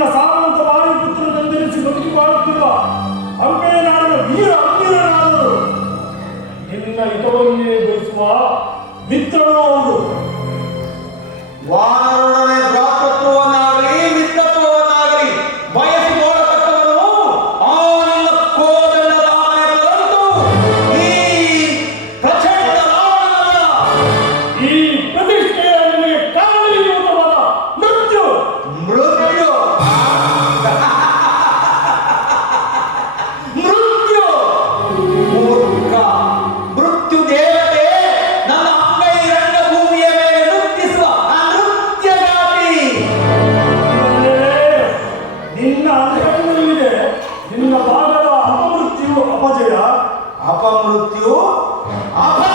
ನಿನ್ನ ಸಾವಂತ ವಾಯು ಪುತ್ರನಂದಿರಿಸಿ ಬದುಕಿಬಾಳುತ್ತಿರುವ ಹಂಪೆಯನಾದ ವೀರ ಅಮೀರನಾದರು ನಿನ್ನ ಹಿತವನ್ನೇ ಬಯಸುವ ಮಿತ್ರನು ಅವರು ವಾರ 아빠 물었디요? 네. 아빠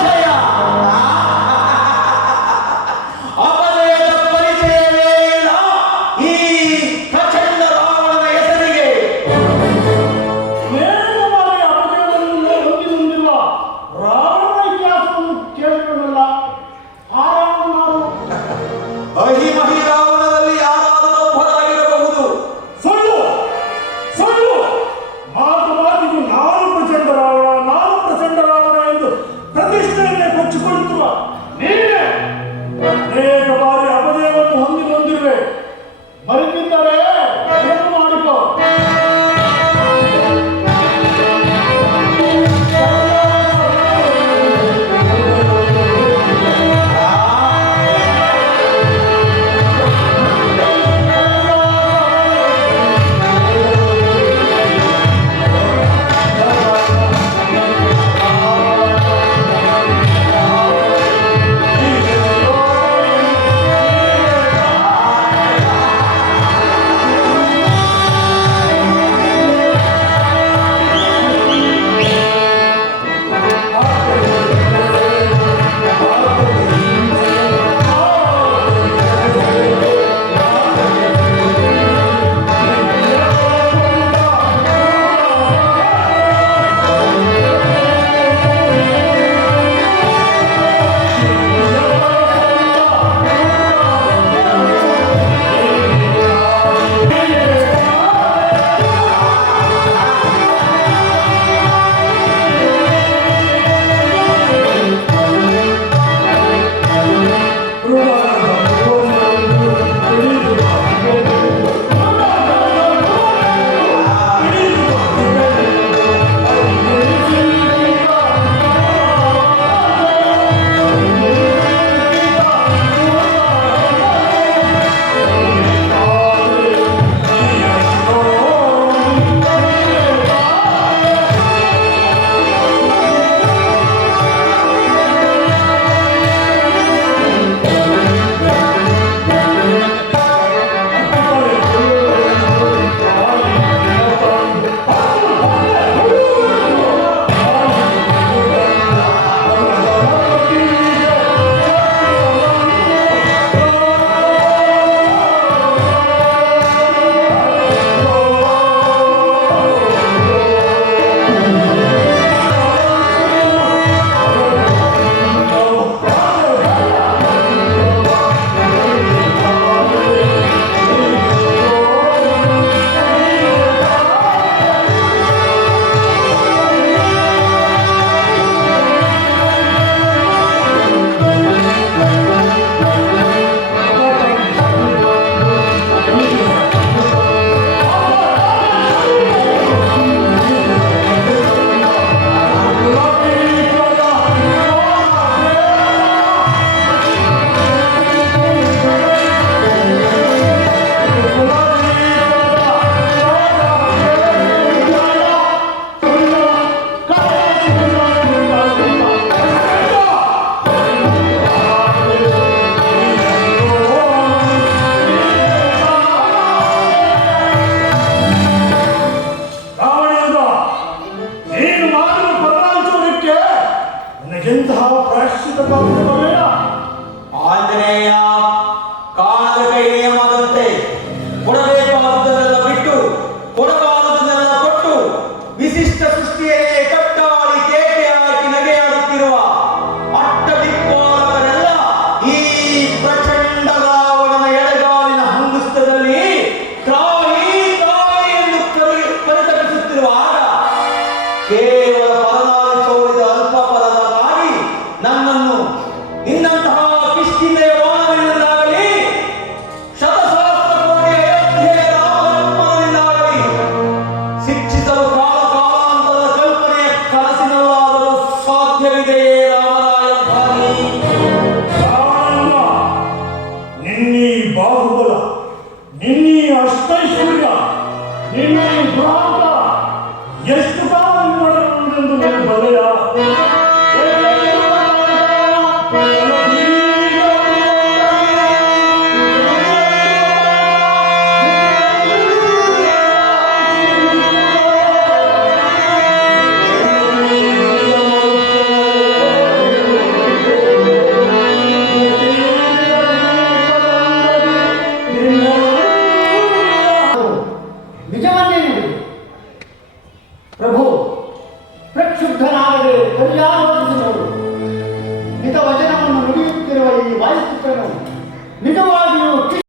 Есть